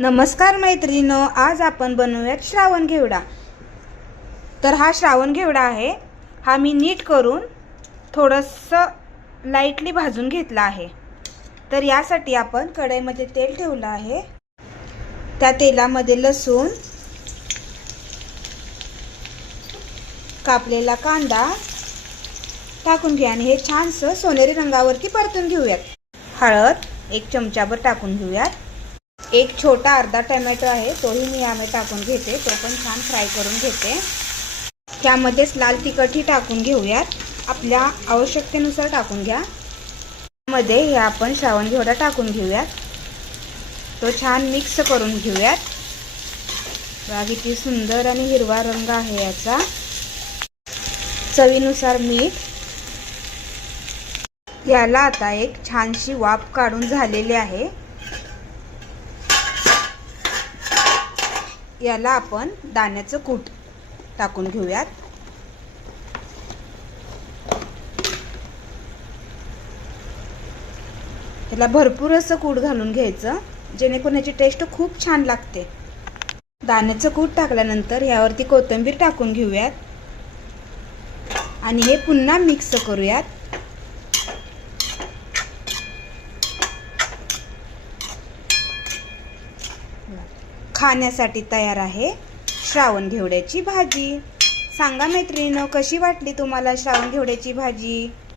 नमस्कार मैत्रिणींनो, आज आपण बनवूयात श्रावण घेवडा। तर हा श्रावण घेवडा आहे। हा मी नीट करून थोडंसं लाईटली भाजून घेतला आहे। तर यासाठी आपण कढईमध्ये तेल ठेवलं आहे। त्या तेलामध्ये लसूण, कापलेला कांदा टाकून घ्या आणि हे छानसं सोनेरी रंगावरती परतून घेऊयात। हळद 1 चमचाभर टाकून घेऊयात। एक छोटा अर्धा टोमॅटो आहे, तोही मी यामध्ये टाकून घेते। तो पण छान फ्राय करून घेते। त्यामध्येच लाल तिखटही टाकून घेऊयात। आपल्या आवश्यकतेनुसार टाकून घ्या। मध्ये हे आपण श्रावण घेवडा टाकून घेऊयात। तो छान मिक्स करून घेऊयात। बघा किती सुंदर आणि हिरवा रंग आहे याचा। चवीनुसार मीठ। याला आता एक छानशी वाफ काढून झालेली आहे। याला आपण दाण्याचं कूट टाकून घेऊयात। याला भरपूर असं कूट घालून घ्यायचं, जेणेकरून याची टेस्ट खूप छान लागते। दाण्याचं कूट टाकल्यानंतर यावरती कोथिंबीर टाकून घेऊयात आणि हे पुन्हा मिक्स करूयात। खाण्यासाठी तयार आहे श्रावण घेवड्याची भाजी। सांगा मैत्रिणींनो, कशी वाटली तुम्हाला श्रावण घेवड्याची भाजी?